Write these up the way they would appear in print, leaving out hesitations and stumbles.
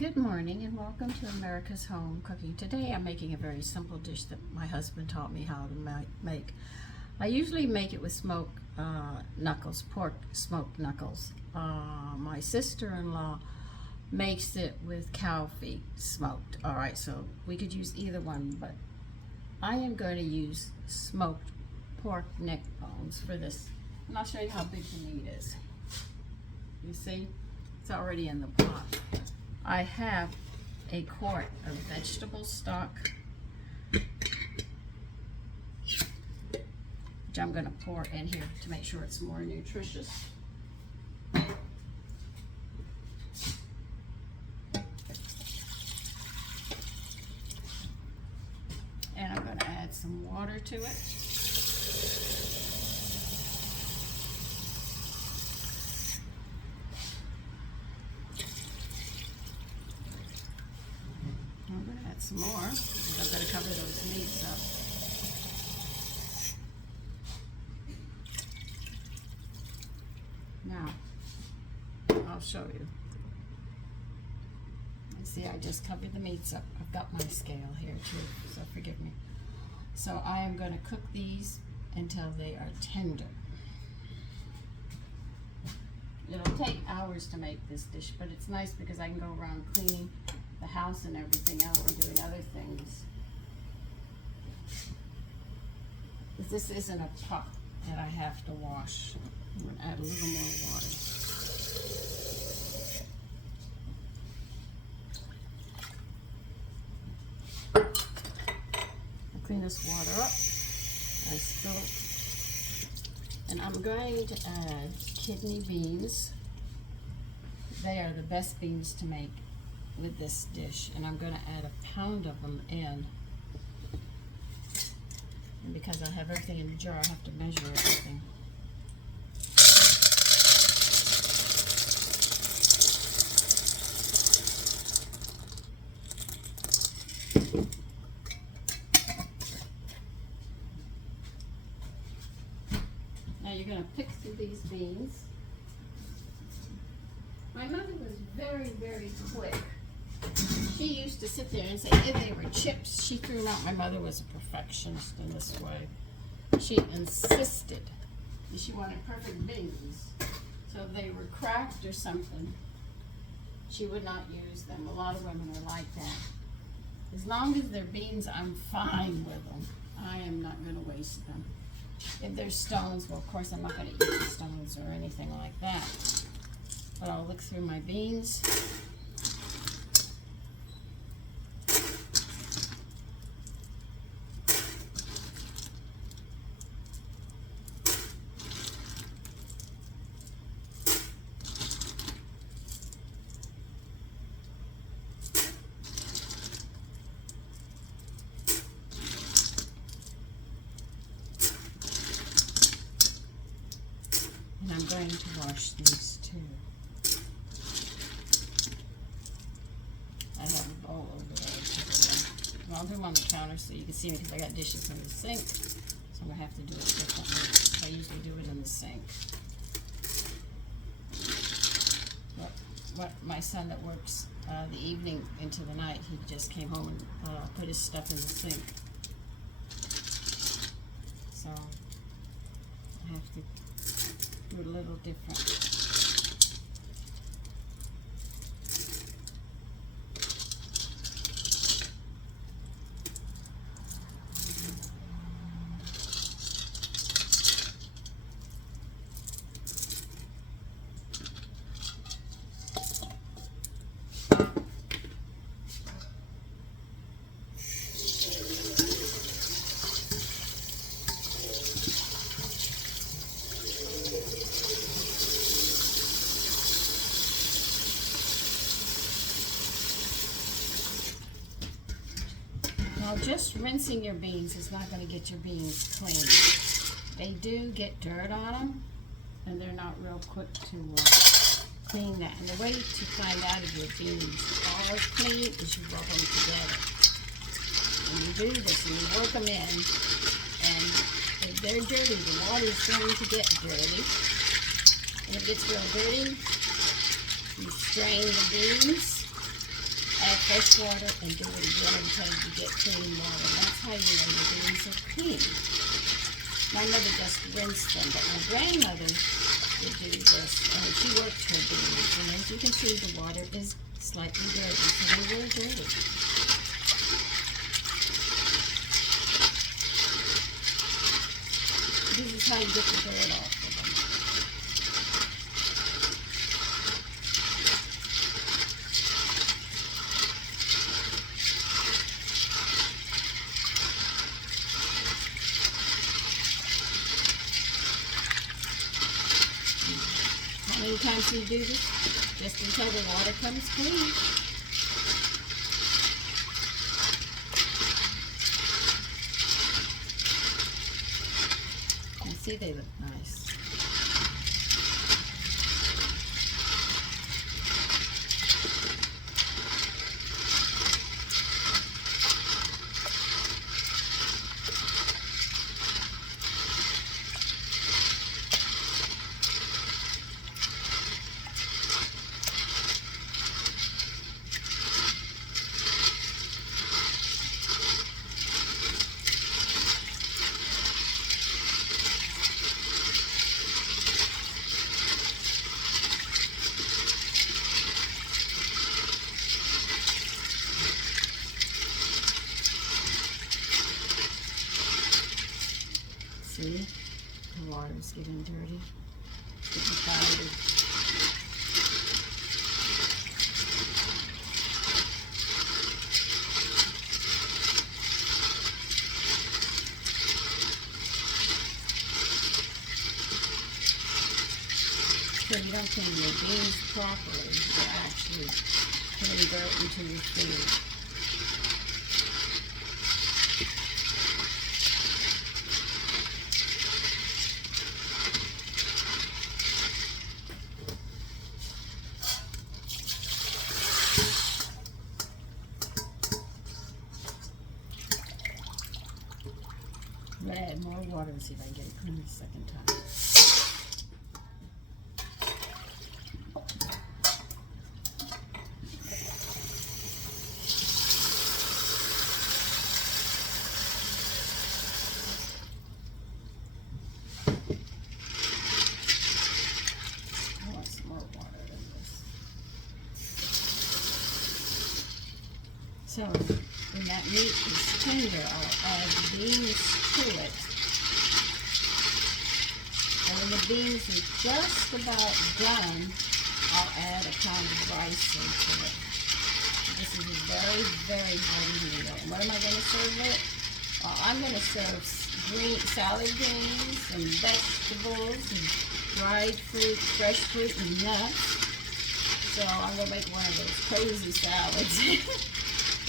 Good morning and welcome to America's Home Cooking. Today I'm making a very simple dish that my husband taught me how to make. I usually make it with smoked knuckles, pork smoked knuckles. My sister-in-law makes it with cow feet smoked. Alright, so we could use either one, but I am going to use smoked pork neck bones for this. And I'll show you how big the meat is. You see? It's already in the pot. I have a quart of vegetable stock, which I'm going to pour in here to make sure it's more nutritious. And I'm going to add some water to it. I'm going to add some more because I've got to cover those meats up. Now, I'll show you. See, I just covered the meats up. I've got my scale here too, so forgive me. So I am going to cook these until they are tender. It'll take hours to make this dish, but it's nice because I can go around cleaning the house and everything else and doing other things. But this isn't a pot that I have to wash. I'm going to add a little more water. I'll clean this water up. I spill. And I'm going to add kidney beans. They are the best beans to make with this dish, and I'm going to add a pound of them in. And because I have everything in the jar, I have to measure everything. Now you're going to pick through these beans. My mother was very, very quick. She used to sit there and say if they were chips, she threw them out. My mother was a perfectionist in this way. She insisted that she wanted perfect beans. So if they were cracked or something, she would not use them. A lot of women are like that. As long as they're beans, I'm fine with them. I am not going to waste them. If there's stones, well, of course, I'm not going to eat the stones or anything like that. But I'll look through my beans. And I'm going to wash these too. I have a bowl over there. Well, I'll do them on the counter so you can see me because I got dishes in the sink. So I'm going to have to do it differently. I usually do it in the sink. But my son that works the evening into the night, he just came home and put his stuff in the sink. So I have to do it a little different. Now, just rinsing your beans is not going to get your beans clean. They do get dirt on them, and they're not real quick to clean that. And the way to find out if your beans are clean is you rub them together. And you do this, and you work them in, and if they're dirty, the water is going to get dirty. And if it gets real dirty, you strain the beans, fresh water and do it again until you get clean water. That's how you know your beans are clean. My mother just rinsed them, but my grandmother would do this. She worked her beans, and as you can see, the water is slightly dirty, so they're really dirty. This is how you get the dirt off of them. How many times do you do this? Just until the water comes clean. You see, they look nice. See, the water's getting dirty, getting cloudy. So you don't clean your beans properly, you're actually putting dirt into your food. I'm going to add more water and see if I can get it clean the second time. I want some more water than this. So, when that meat is tender, I'll add beans to it. And when the beans are just about done, I'll add a pound of rice into it. This is a very, very hearty meal. And what am I going to serve it? I'm going to serve salad greens and vegetables and dried fruit, fresh fruit, and nuts. So I'm going to make one of those crazy salads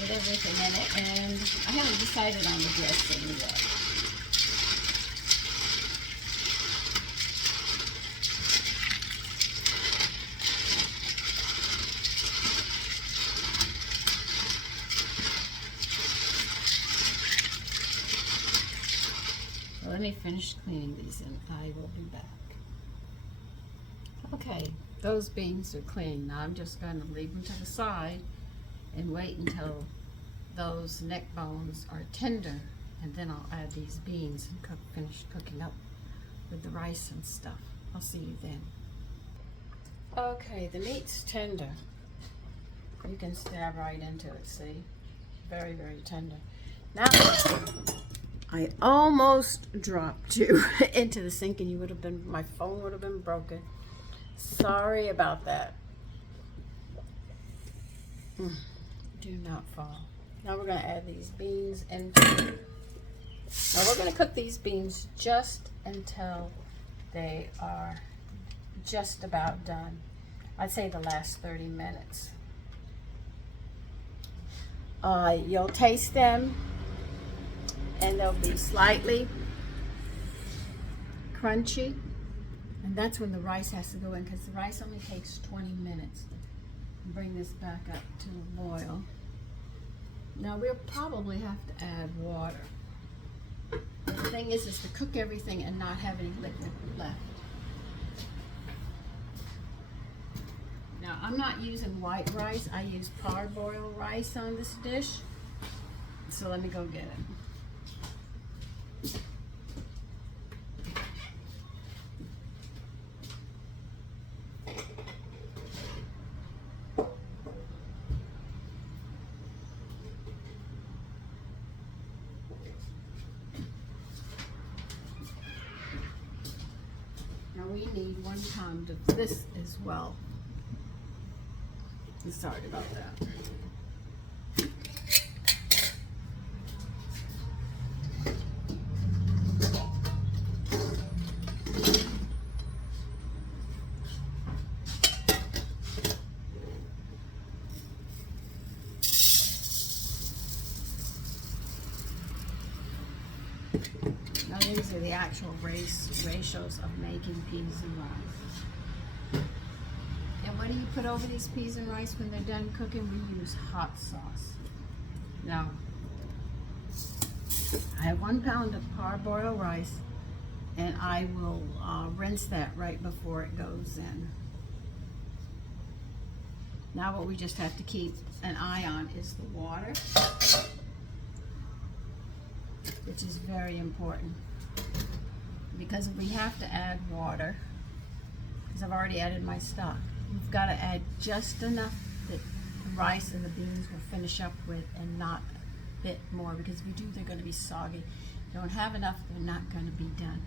with everything in it. And I haven't decided on the dressing yet. Let me finish cleaning these and I will be back. Okay, those beans are clean. Now I'm just going to leave them to the side and wait until those neck bones are tender, and then I'll add these beans and finish cooking up with the rice and stuff. I'll see you then. Okay, the meat's tender. You can stab right into it, see? Very, very tender. Now, I almost dropped you into the sink and my phone would have been broken. Sorry about that. Do not fall. Now we're going to add these beans into it. Now we're going to cook these beans just until they are just about done. I'd say the last 30 minutes. You'll taste them and they'll be slightly crunchy, and that's when the rice has to go in, because the rice only takes 20 minutes. Bring this back up to a boil. Now we'll probably have to add water. The thing is to cook everything and not have any liquid left. Now Now, I'm not using white rice. I use parboiled rice on this dish. So let me go get it. Now we need 1 pound of this as well. I'm sorry about that. Now these are the actual ratios of making peas and rice. And what do you put over these peas and rice when they're done cooking? We use hot sauce. Now, I have 1 pound of parboiled rice, and I will rinse that right before it goes in. Now what we just have to keep an eye on is the water, which is very important, because we have to add water, because I've already added my stock. You've got to add just enough that the rice and the beans will finish up with, and not a bit more, because if you do, they're going to be soggy. If you don't have enough, they're not going to be done.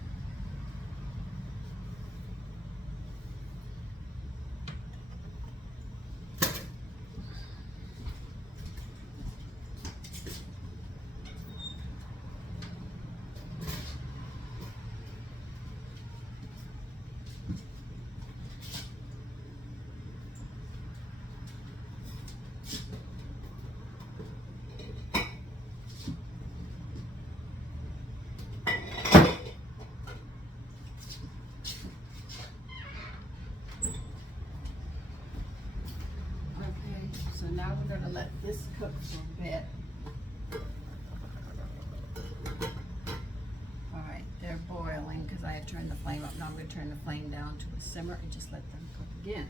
So now we're going to let this cook for a bit. Alright, they're boiling because I had turned the flame up. Now I'm going to turn the flame down to a simmer and just let them cook again.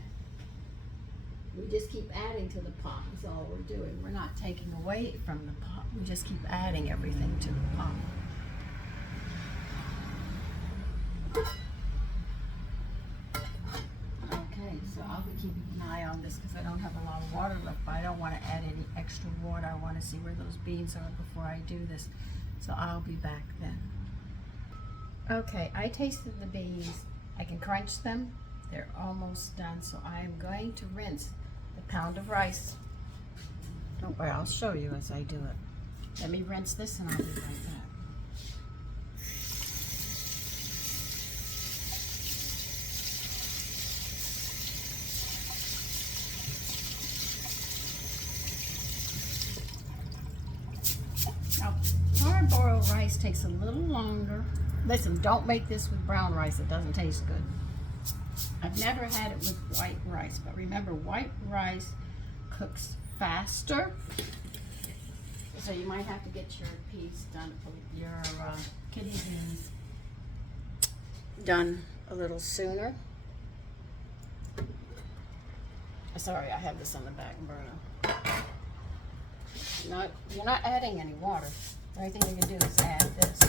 We just keep adding to the pot, is all we're doing. We're not taking away from the pot. We just keep adding everything to the pot. So I'll be keeping an eye on this because I don't have a lot of water left, but I don't want to add any extra water. I want to see where those beans are before I do this. So I'll be back then. Okay, I tasted the beans. I can crunch them. They're almost done. So I am going to rinse the pound of rice. Don't worry, I'll show you as I do it. Let me rinse this and I'll be right back. Now, hard-boiled rice takes a little longer. Listen, don't make this with brown rice. It doesn't taste good. I've never had it with white rice, but remember, white rice cooks faster. So you might have to get your peas done, your kidney beans done a little sooner. Sorry, I have this on the back burner. You're not adding any water. The only thing you can do is add this.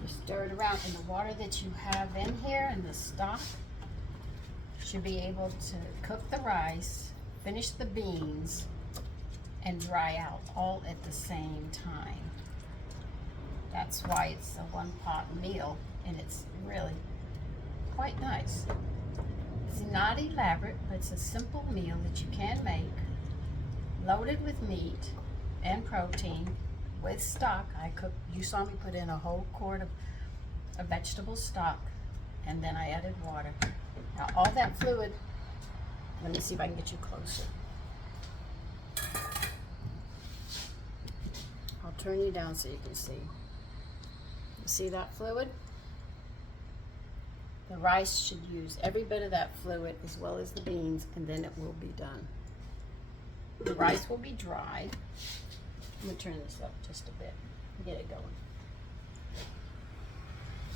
You stir it around, and the water that you have in here and the stock should be able to cook the rice, finish the beans, and dry out all at the same time. That's why it's a one-pot meal, and it's really quite nice. It's not elaborate, but it's a simple meal that you can make, loaded with meat and protein, with stock. You saw me put in a whole quart of vegetable stock, and then I added water. Now all that fluid, let me see if I can get you closer. I'll turn you down so you can see. You see that fluid? The rice should use every bit of that fluid as well as the beans, and then it will be done. The rice will be dry. I'm going to turn this up just a bit and get it going.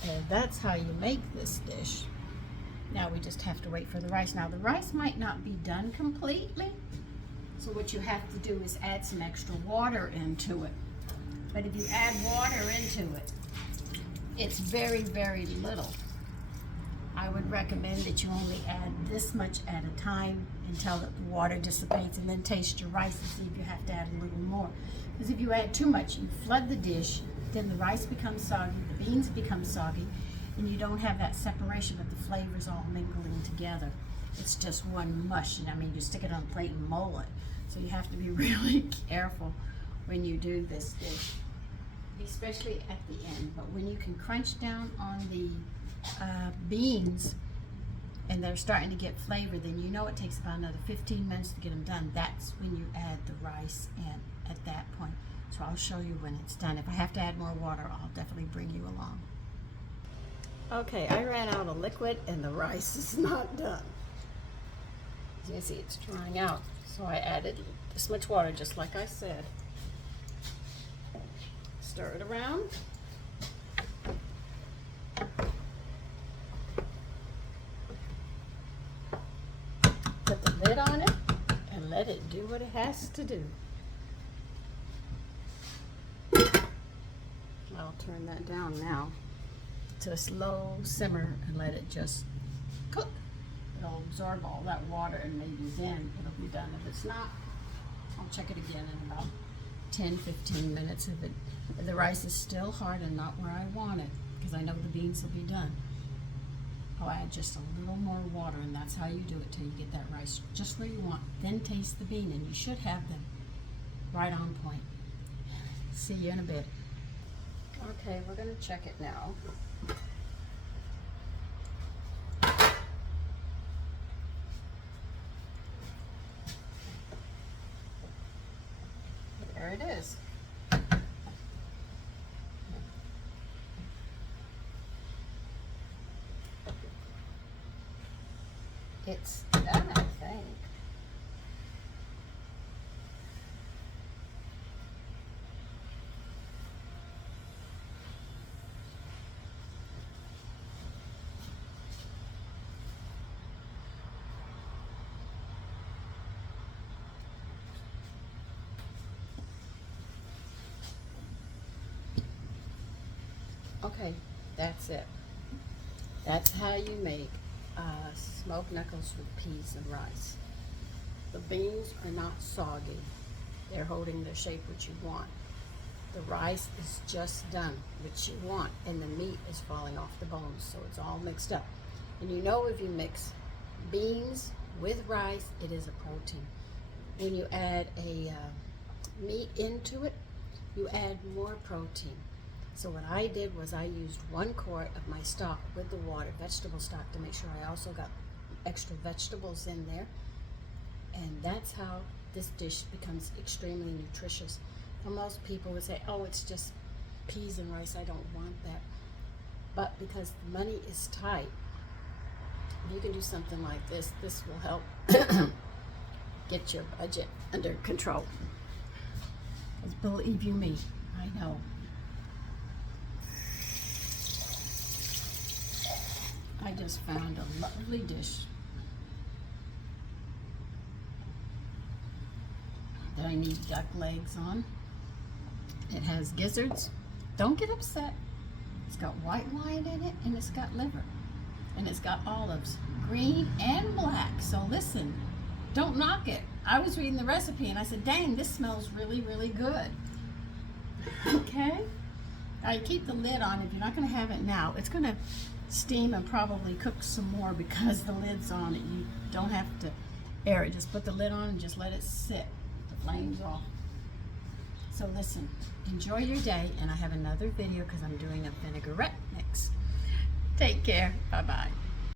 Okay, that's how you make this dish. Now we just have to wait for the rice. Now the rice might not be done completely, so what you have to do is add some extra water into it. But if you add water into it, it's very, very little. I would recommend that you only add this much at a time until the water dissipates, and then taste your rice and see if you have to add a little more. Because if you add too much, you flood the dish, then the rice becomes soggy, the beans become soggy, and you don't have that separation of the flavors all mingling together. It's just one mush, and I mean, you stick it on a plate and mull it. So you have to be really careful when you do this dish, especially at the end. But when you can crunch down on the beans and they're starting to get flavor, then you know it takes about another 15 minutes to get them done. That's when you add the rice in at that point. So I'll show you when it's done. If I have to add more water, I'll definitely bring you along. Okay, I ran out of liquid and the rice is not done. As you can see, it's drying out. So I added this much water, just like I said. Stir it around. Put the lid on it and let it do what it has to do. I'll turn that down now to a slow simmer and let it just cook. It'll absorb all that water, and maybe then it'll be done. If it's not, I'll check it again in about 10-15 minutes. If the rice is still hard and not where I want it, because I know the beans will be done, I'll add just a little more water, and that's how you do it till you get that rice just where you want. Then taste the bean, and you should have them right on point. See you in a bit. Okay, we're going to check it now. There it is. It's done, I think. Okay, that's it. That's how you make smoked knuckles with peas and rice. The beans are not soggy. They're holding their shape which you want. The rice is just done which you want, and the meat is falling off the bones, so it's all mixed up. And you know, if you mix beans with rice, it is a protein. When you add a meat into it, you add more protein. So what I did was I used 1 quart of my stock with the water, vegetable stock, to make sure I also got extra vegetables in there. And that's how this dish becomes extremely nutritious. Now, most people would say, oh, it's just peas and rice, I don't want that. But because the money is tight, if you can do something like this, this will help get your budget under control. Because believe you me, I know. I just found a lovely dish that I need duck legs on. It has gizzards. Don't get upset. It's got white wine in it, and it's got liver. And it's got olives, green and black. So listen, don't knock it. I was reading the recipe and I said, dang, this smells really, really good. Okay? Now you keep the lid on. If you're not gonna have it now, it's gonna steam and probably cook some more because the lid's on it. You don't have to air it. Just put the lid on and just let it sit. The flame's off. So listen, enjoy your day, and I have another video because I'm doing a vinaigrette mix. Take care. Bye-bye.